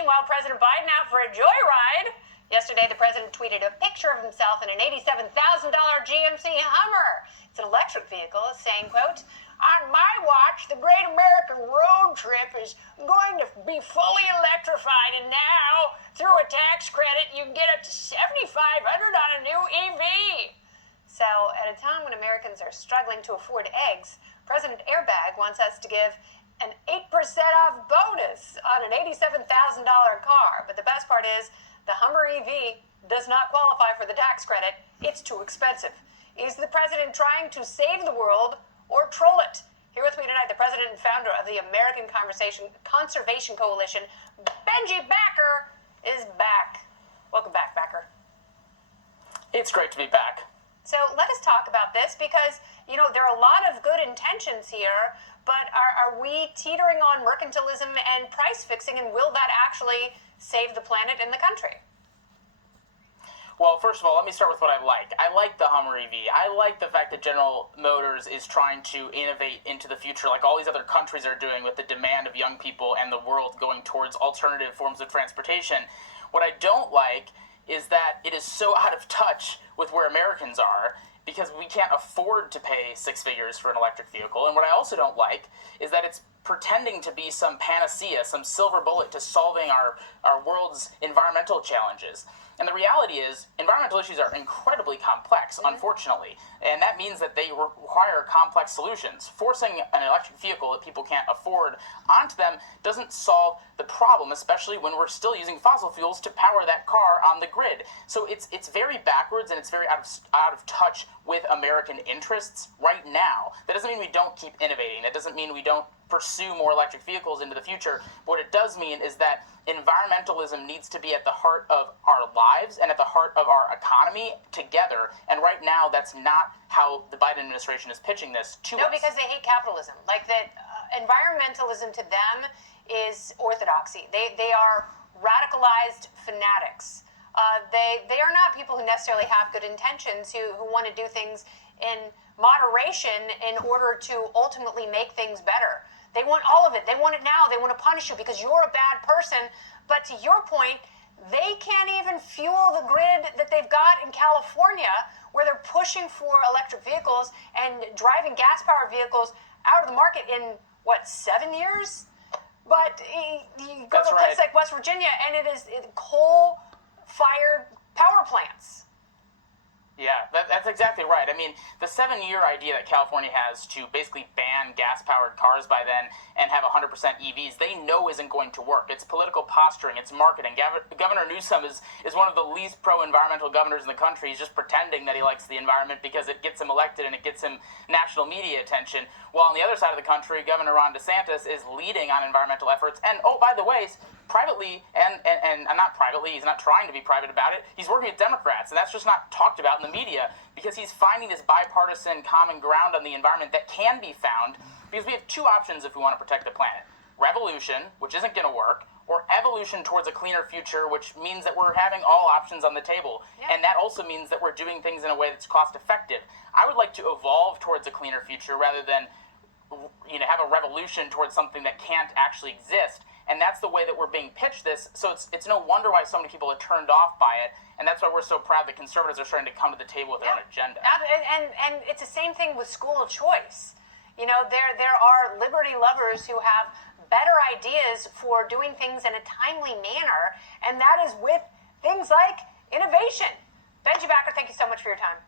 Meanwhile, President Biden out for a joyride. Yesterday, the president tweeted a picture of himself in an $87,000 GMC Hummer. It's an electric vehicle, saying, quote, "On my watch, the great American road trip is going to be fully electrified, and now, through a tax credit, you can get up to $7,500 on a new EV. So, at a time when Americans are struggling to afford eggs, President Airbag wants us to give an 8% off bonus on an $87,000 car. But the best part is, the Hummer EV does not qualify for the tax credit. It's too expensive. Is the president trying to save the world or troll it? Here with me tonight, the president and founder of the American Conservation Coalition, Benji Backer, is back. Welcome back, Backer. It's great to be back. So let us talk about this because, there are a lot of good intentions here, but are we teetering on mercantilism and price fixing, and will that actually save the planet and the country? Well, first of all, let me start with what I like. I like the Hummer EV. I like the fact that General Motors is trying to innovate into the future like all these other countries are doing with the demand of young people and the world going towards alternative forms of transportation. What I don't like is that it is so out of touch with where Americans are because we can't afford to pay six figures for an electric vehicle. And what I also don't like is that it's pretending to be some panacea, some silver bullet to solving our world's environmental challenges. And the reality is, environmental issues are incredibly complex, unfortunately. And that means that they require complex solutions. Forcing an electric vehicle that people can't afford onto them doesn't solve the problem, especially when we're still using fossil fuels to power that car on the grid. So it's very backwards and it's very out of touch with American interests right now. That doesn't mean we don't keep innovating. That doesn't mean we don't pursue more electric vehicles into the future. What it does mean is that environmentalism needs to be at the heart of our lives and at the heart of our economy together. And right now, that's not how the Biden administration is pitching this to us. No, because they hate capitalism. Like that, environmentalism to them is orthodoxy. They are radicalized fanatics. They are not people who necessarily have good intentions, who want to do things in moderation in order to ultimately make things better. They want all of it. They want it now. They want to punish you because you're a bad person. But to your point, they can't even fuel the grid that they've got in California, where they're pushing for electric vehicles and driving gas-powered vehicles out of the market in, 7 years? But you go to a place like West Virginia, and it is coal-fired power plants. Yeah, that's exactly right. I mean, the 7-year idea that California has to basically ban gas-powered cars by then and have 100% EVs, they know isn't going to work. It's political posturing. It's marketing. Governor Newsom is one of the least pro-environmental governors in the country. He's just pretending that he likes the environment because it gets him elected and it gets him national media attention. While on the other side of the country, Governor Ron DeSantis is leading on environmental efforts. And, oh, by the way, privately, and not privately, he's not trying to be private about it, he's working with Democrats, and that's just not talked about in the media because he's finding this bipartisan common ground on the environment that can be found because we have two options if we want to protect the planet. Revolution, which isn't going to work, or evolution towards a cleaner future, which means that we're having all options on the table. Yeah. And that also means that we're doing things in a way that's cost effective. I would like to evolve towards a cleaner future rather than have a revolution towards something that can't actually exist. And that's the way that we're being pitched this. So it's no wonder why so many people are turned off by it. And that's why we're so proud that conservatives are starting to come to the table with their own agenda. And it's the same thing with school choice. There are liberty lovers who have better ideas for doing things in a timely manner. And that is with things like innovation. Benji Backer, thank you so much for your time.